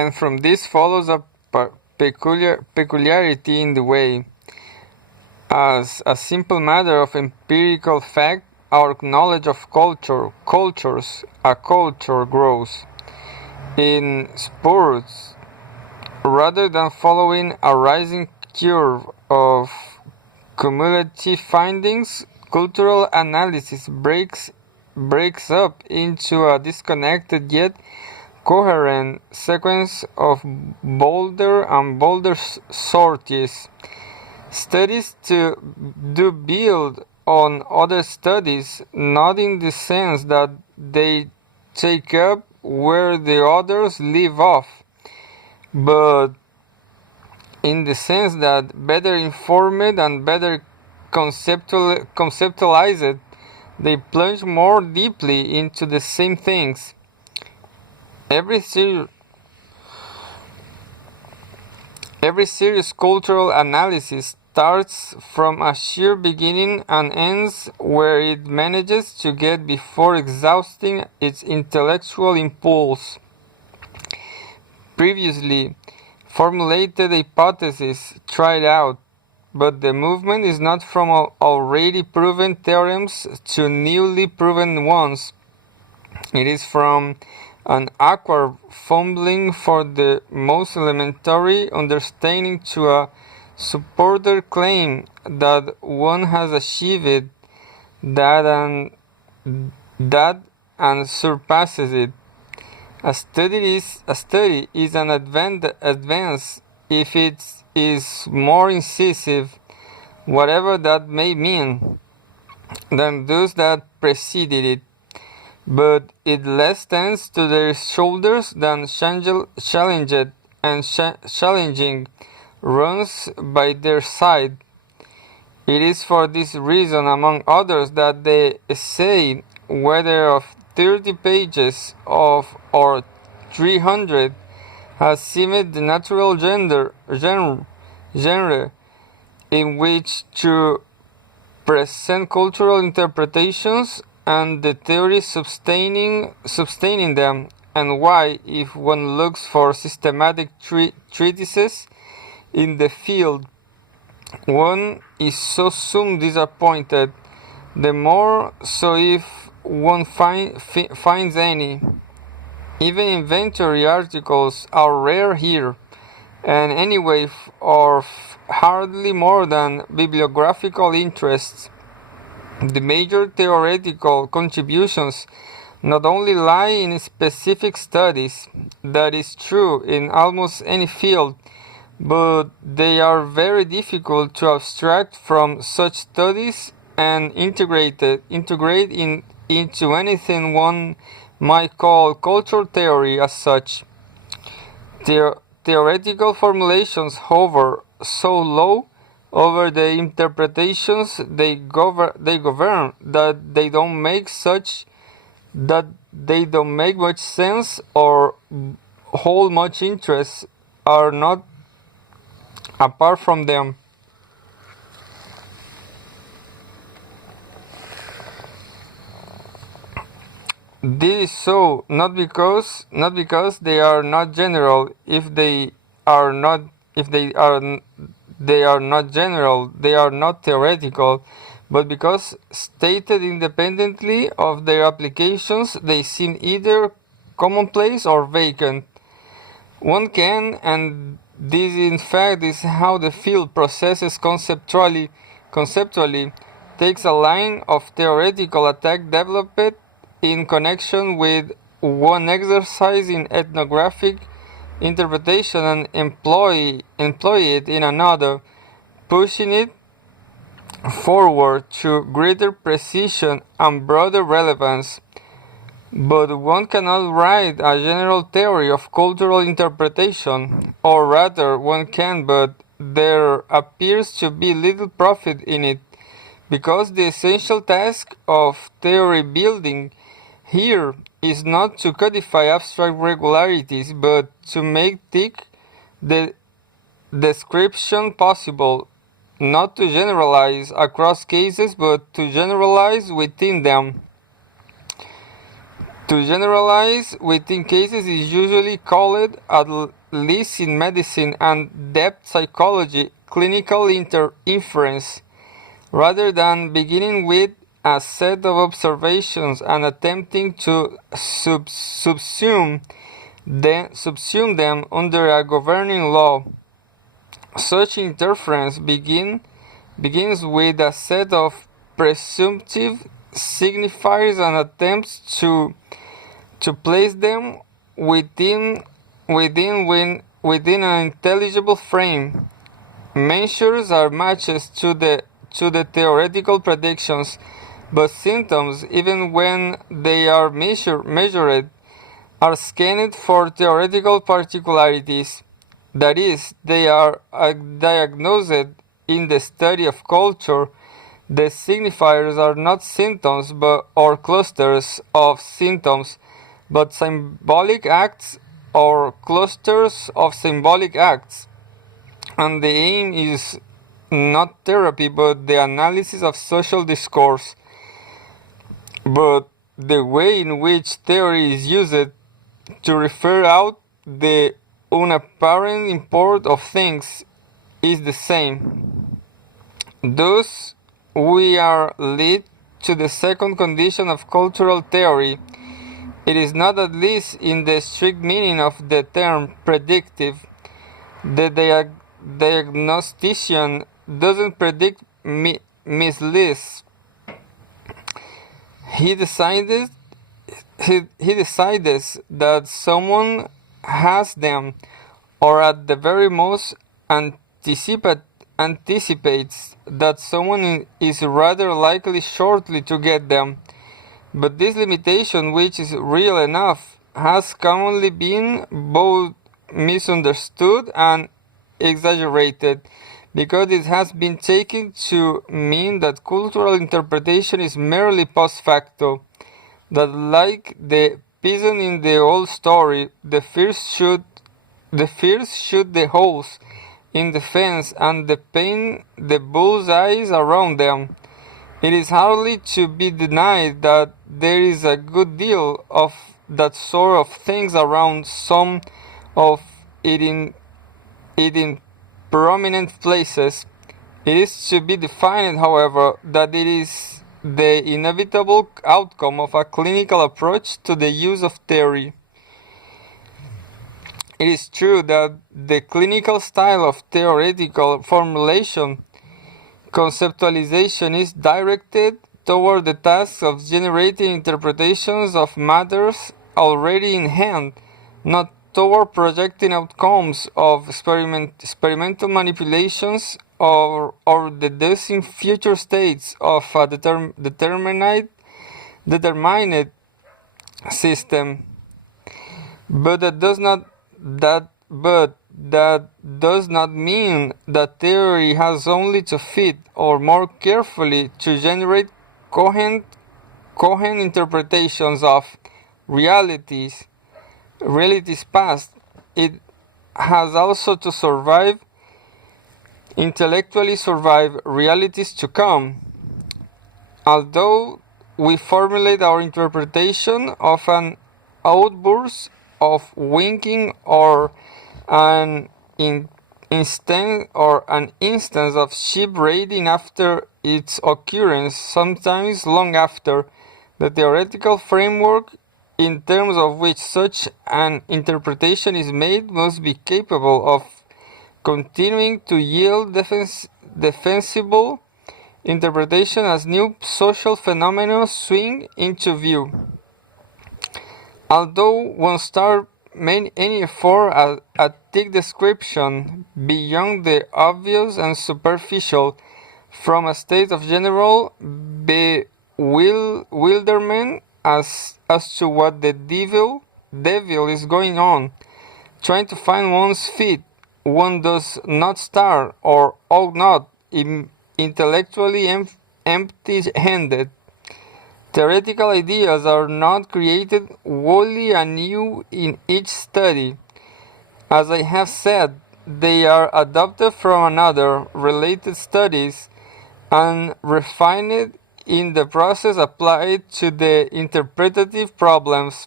and from this follows a peculiarity in the way, as a simple matter of empirical fact, our knowledge of a culture grows in spurts rather than following a rising curve of cumulative findings. Cultural analysis breaks up into a disconnected yet coherent sequence of bolder and bolder sorties. Studies to do build on other studies, not in the sense that they take up where the others leave off, but in the sense that better informed and better conceptualized, they plunge more deeply into the same things. Every serious cultural analysis starts from a sheer beginning and ends where it manages to get before exhausting its intellectual impulse. Previously formulated hypotheses tried out, but the movement is not from already proven theorems to newly proven ones. It is from an awkward fumbling for the most elementary understanding to a supporter claim that one has achieved that and surpasses it. A study is an advance if it is more incisive, whatever that may mean, than those that preceded it, but it less stands to their shoulders than challenged and challenging runs by their side. It is for this reason, among others, that the essay, whether of 30 pages or 300, has seemed the natural genre in which to present cultural interpretations and the theories sustaining them, and why, if one looks for systematic treatises in the field, one is so soon disappointed, the more so if one finds any. Even inventory articles are rare here, and anyway are hardly more than bibliographical interests. The major theoretical contributions not only lie in specific studies, that is true in almost any field, but they are very difficult to abstract from such studies and integrate into anything one might call cultural theory as such. Theoretical formulations hover so low over the interpretations they govern that they don't make much sense or hold much interest are not apart from them. This is so not because they are not general. If they are not general, they are not theoretical, but because stated independently of their applications, they seem either commonplace or vacant. One can, and this in fact is how the field processes conceptually, takes a line of theoretical attack developed in connection with one exercise in ethnographic interpretation and employ it in another, pushing it forward to greater precision and broader relevance. But one cannot write a general theory of cultural interpretation, or rather one can, but there appears to be little profit in it, because the essential task of theory building here is not to codify abstract regularities, but to make thick the description possible, not to generalize across cases, but to generalize within them. To generalize within cases is usually called, at least in medicine and depth psychology, clinical inference, rather than beginning with a set of observations and attempting to subsume them under a governing law. Such interference begins with a set of presumptive signifiers and attempts to place them within an intelligible frame. Measures are matches to the theoretical predictions, but symptoms, even when they are measured, are scanned for theoretical particularities. That is, they are diagnosed in the study of culture. The signifiers are not symptoms or clusters of symptoms, but symbolic acts or clusters of symbolic acts. And the aim is not therapy, but the analysis of social discourse. But the way in which theory is used to refer out the unapparent import of things is the same. Thus, we are led to the second condition of cultural theory. It is not, at least in the strict meaning of the term, predictive. The diagnostician doesn't predict misleads. He decides that someone has them, or at the very most anticipates that someone is rather likely shortly to get them. But this limitation, which is real enough, has commonly been both misunderstood and exaggerated, because it has been taken to mean that cultural interpretation is merely post facto, that like the peasant in the old story, the fierce shoot the holes in the fence and paint the bull's eyes around them. It is hardly to be denied that there is a good deal of that sort of things around some of it in prominent places. It is to be defined, however, that it is the inevitable outcome of a clinical approach to the use of theory. It is true that the clinical style of theoretical formulation, conceptualization, is directed toward the task of generating interpretations of matters already in hand, not toward projecting outcomes of experimental manipulations or deducing future states of a determined system. But that does not mean that theory has only to fit, or more carefully, to generate coherent interpretations of realities past. It has also to intellectually survive realities to come. Although we formulate our interpretation of an outburst of winking or an instance of ship raiding after its occurrence, sometimes long after, the theoretical framework in terms of which such an interpretation is made must be capable of continuing to yield defensible interpretation as new social phenomena swing into view. Although one start made any effort at thick description beyond the obvious and superficial, from a state of general bewilderment as to what the devil is going on, trying to find one's feet, one does not start, or ought not, intellectually empty-handed. Theoretical ideas are not created wholly anew in each study. As I have said, they are adopted from another, related studies, and refined in the process applied to the interpretative problems.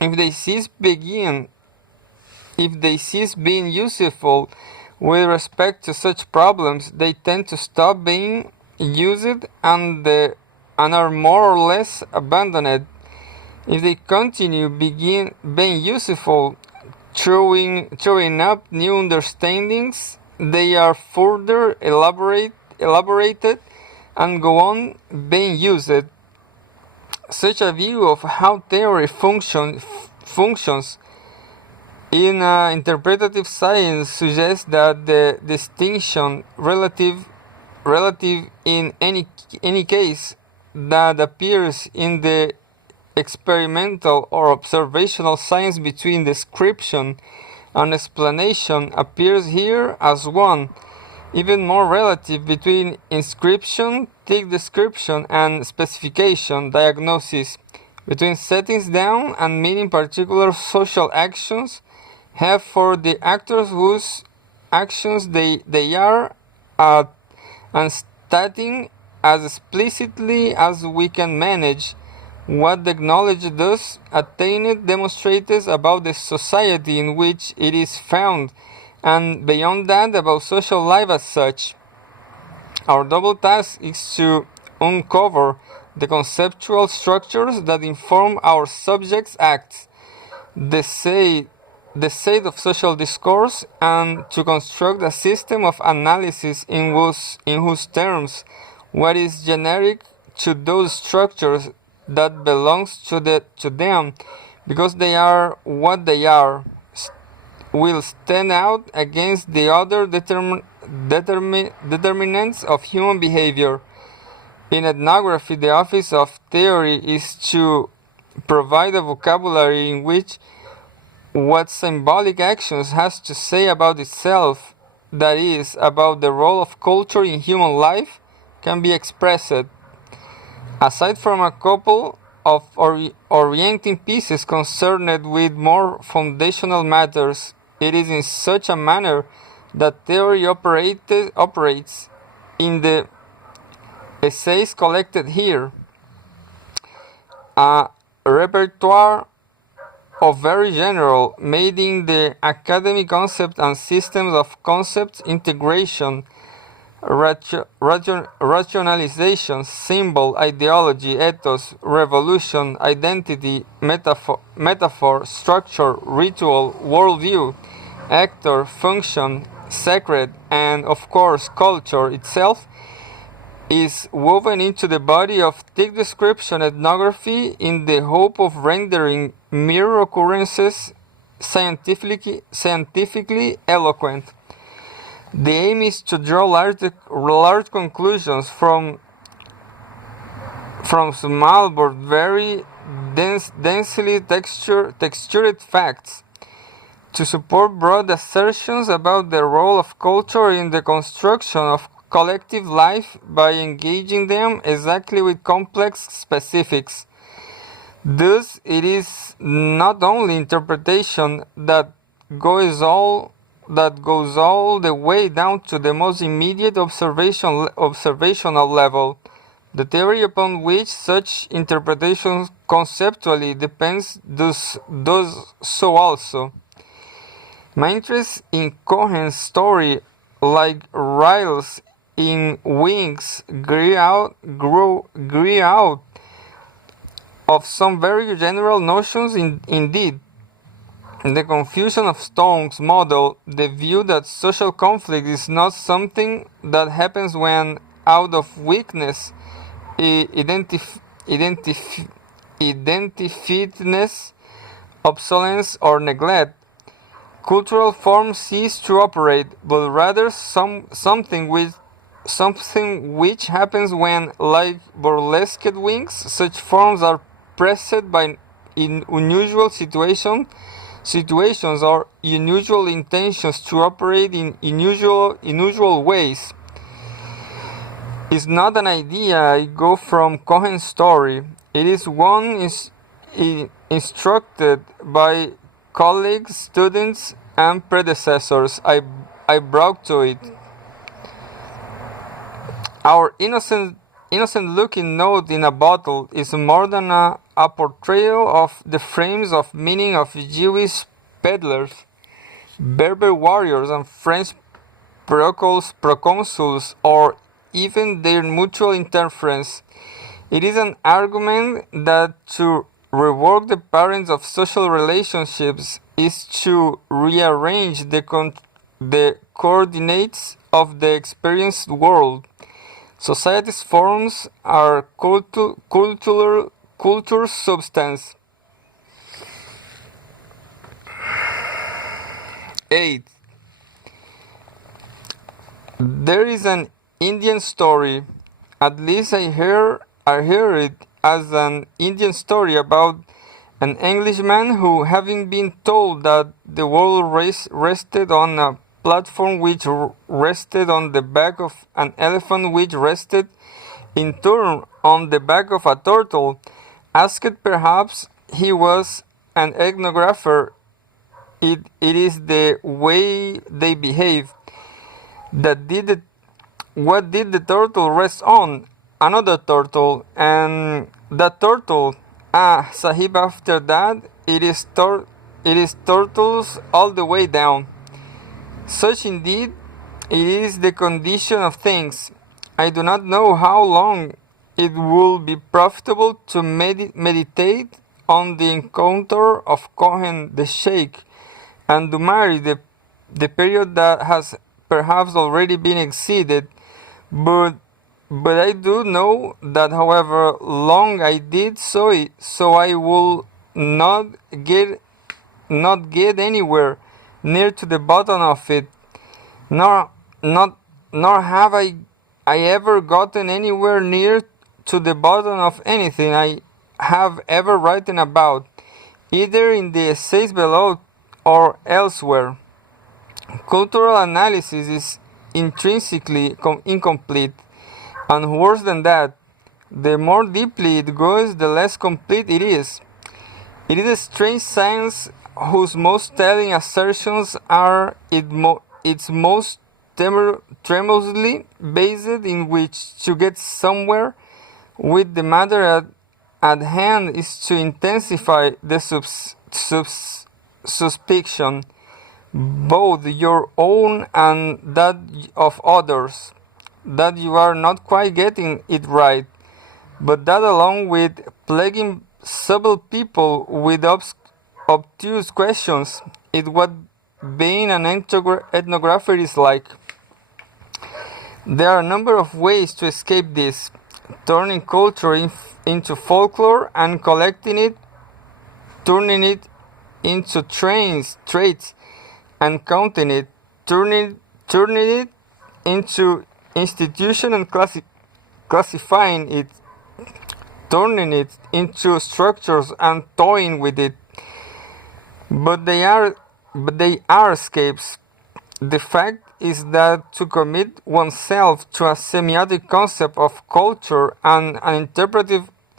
If they cease being useful with respect to such problems, they tend to stop being used and are more or less abandoned. If they continue being useful, throwing up new understandings, they are further elaborated and go on being used. Such a view of how theory functions in interpretative science suggests that the distinction relative in any case that appears in the experimental or observational science between description and explanation appears here as one even more relative between inscription, thick description, and specification, diagnosis, between settings down and meaning particular social actions have for the actors whose actions they are at, and stating as explicitly as we can manage what the knowledge thus attained demonstrates about the society in which it is found, and beyond that about social life as such. Our double task is to uncover the conceptual structures that inform our subjects' acts, the state of social discourse, and to construct a system of analysis in whose terms what is generic to those structures that belongs to them, because they are what they are, will stand out against the other determinants of human behavior. In ethnography, the office of theory is to provide a vocabulary in which what symbolic actions has to say about itself, that is, about the role of culture in human life, can be expressed. Aside from a couple of orienting pieces concerned with more foundational matters, it is in such a manner that theory operates in the essays collected here. A repertoire of very general, made in the academic concept and systems of concept integration, rationalization, symbol, ideology, ethos, revolution, identity, metaphor, structure, ritual, worldview, actor, function, sacred, and of course culture itself, is woven into the body of thick description ethnography in the hope of rendering mere occurrences scientifically eloquent. The aim is to draw large conclusions from small but very densely textured facts, to support broad assertions about the role of culture in the construction of collective life by engaging them exactly with complex specifics. Thus, it is not only interpretation that goes all the way down to the most immediate observational level. The theory upon which such interpretation conceptually depends does so also. My interest in Cohen's story, like Ryle's in Wings, grew out of some very general notions indeed. The confusion of Stone's model, the view that social conflict is not something that happens when, out of weakness, identifiedness, obsolescence, or neglect, cultural forms cease to operate, but rather something which happens when, like burlesqued wings, such forms are pressed by unusual situations or unusual intentions to operate in unusual ways. It's not an idea I go from Cohen's story. It is one instructed by colleagues, students, and predecessors. I brought to it. Our innocent innocent-looking note in a bottle is more than a portrayal of the frames of meaning of Jewish peddlers, Berber warriors, and French proconsuls, or even their mutual interference. It is an argument that to rework the parents of social relationships is to rearrange the coordinates of the experienced world. Society's forms are culture's substance. 8. There is an Indian story, at least I hear it as an Indian story, about an Englishman who, having been told that the world rested on a platform which rested on the back of an elephant, which rested in turn on the back of a turtle, asked perhaps he was an ethnographer. It is the way they behave. What did the turtle rest on? Another turtle, and that turtle, Sahib, after that, it is turtles all the way down. Such indeed it is the condition of things. I do not know how long it will be profitable to meditate on the encounter of Cohen the Sheikh and Dumari, the period that has perhaps already been exceeded, but I do know that however long I did so I will not get anywhere near to the bottom of it, nor have I ever gotten anywhere near to the bottom of anything I have ever written about, either in the essays below or elsewhere. Cultural analysis is intrinsically incomplete, and worse than that, the more deeply it goes, the less complete it is. It is a strange science whose most telling assertions are its most tremulously based, in which to get somewhere with the matter at hand is to intensify the suspicion, both your own and that of others, that you are not quite getting it right, but that along with plaguing subtle people with obtuse questions is what being an ethnographer is like. There are a number of ways to escape this: turning culture into folklore and collecting it, turning it into traits and counting it, turning it into institution and classifying it, turning it into structures and toying with it. But they are escapes. The fact is that to commit oneself to a semiotic concept of culture and an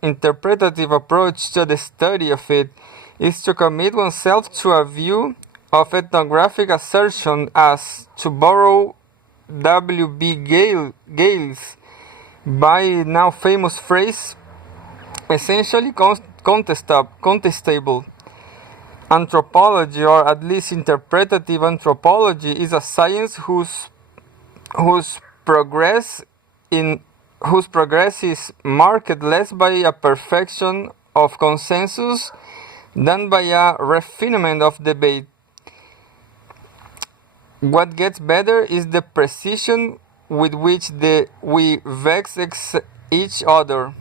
interpretative approach to the study of it is to commit oneself to a view of ethnographic assertion, as, to borrow W.B. Gale's by now famous phrase, essentially contestable. Anthropology, or at least interpretative anthropology, is a science whose progress is marked less by a perfection of consensus than by a refinement of debate. What gets better is the precision with which we vex each other.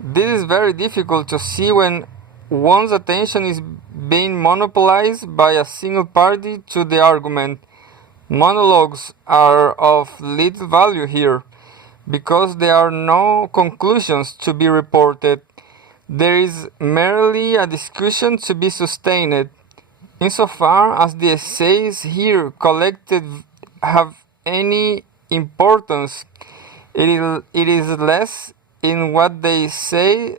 This is very difficult to see when one's attention is being monopolized by a single party to the argument. Monologues are of little value here, because there are no conclusions to be reported. There is merely a discussion to be sustained. Insofar as the essays here collected have any importance, it is less in what they say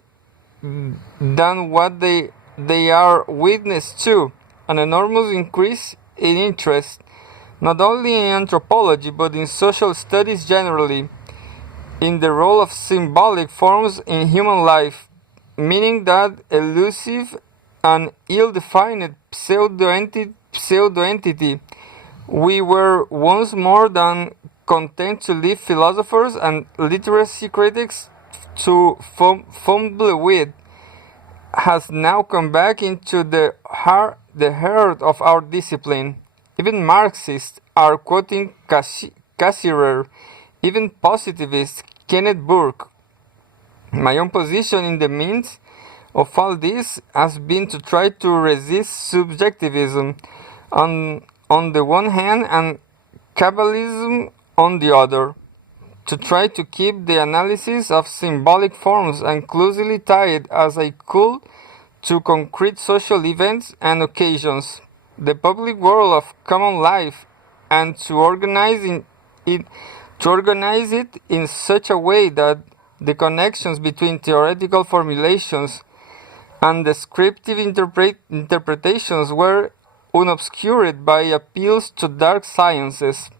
than what they are witness to, an enormous increase in interest, not only in anthropology but in social studies generally. in the role of symbolic forms in human life, meaning that elusive and ill-defined pseudo-entity we were once more than content to leave philosophers and literacy critics to fumble with, has now come back into the heart of our discipline. Even Marxists are quoting Cassirer, even positivists Kenneth Burke. My own position in the midst of all this has been to try to resist subjectivism on the one hand and Kabbalism on the other, to try to keep the analysis of symbolic forms and closely tied as I could to concrete social events and occasions, the public world of common life, and to organize it in such a way that the connections between theoretical formulations and descriptive interpretations were unobscured by appeals to dark sciences.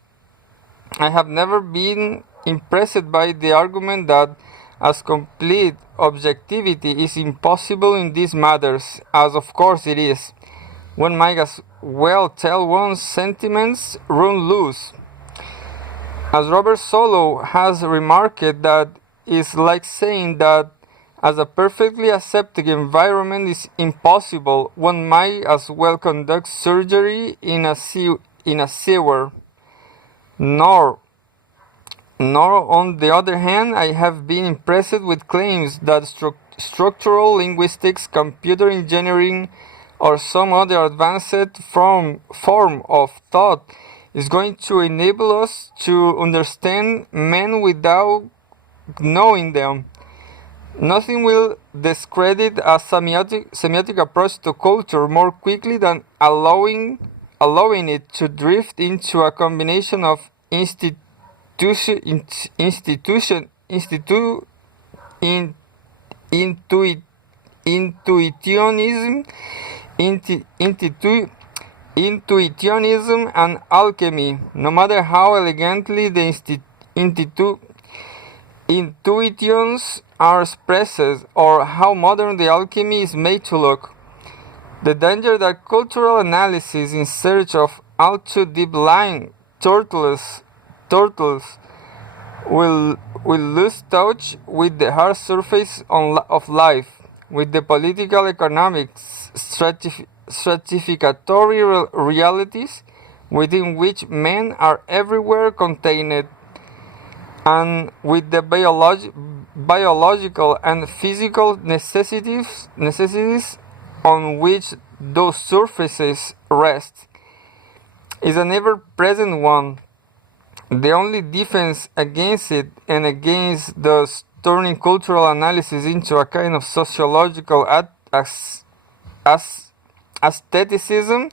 I have never been impressed by the argument that as complete objectivity is impossible in these matters, as of course it is. One might as well tell one's sentiments run loose. As Robert Solow has remarked, that is like saying that as a perfectly aseptic environment is impossible, one might as well conduct surgery in a sewer. Nor, on the other hand, I have been impressed with claims that structural linguistics, computer engineering, or some other advanced form of thought is going to enable us to understand men without knowing them. Nothing will discredit a semiotic approach to culture more quickly than allowing it to drift into a combination of intuitionism and alchemy, no matter how elegantly the intuitions are expressed or how modern the alchemy is made to look. The danger that cultural analysis in search of all too deep lying turtles will lose touch with the hard surface of life, with the political, economic, stratificatory realities within which men are everywhere contained, and with the biological and physical necessities on which those surfaces rest, is an ever-present one. The only defense against it and against thus turning cultural analysis into a kind of sociological aestheticism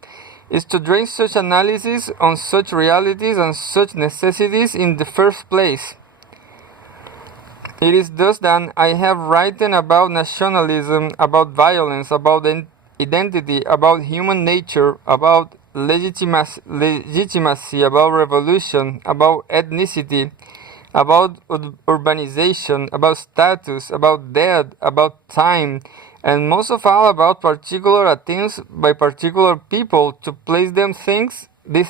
is to drain such analysis on such realities and such necessities in the first place. It is thus that I have written about nationalism, about violence, about identity, about human nature, about legitimacy, about revolution, about ethnicity, about urbanization, about status, about death, about time, and most of all about particular attempts by particular people to place these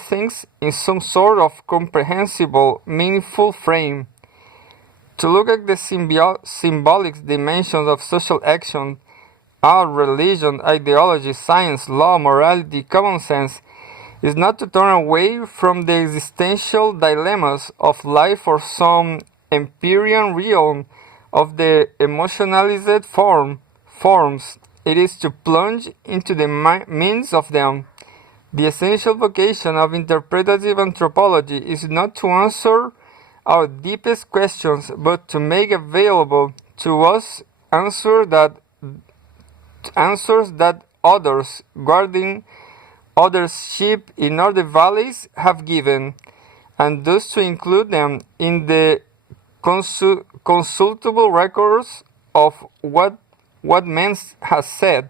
things in some sort of comprehensible, meaningful frame. To look at the symbolic dimensions of social action, art, religion, ideology, science, law, morality, common sense, is not to turn away from the existential dilemmas of life or some empyrean realm of the emotionalized forms. It is to plunge into the means of them. The essential vocation of interpretative anthropology is not to answer our deepest questions, but to make available to us answers that others, guarding other sheep in other valleys, have given, and thus to include them in the consultable records of what man has said.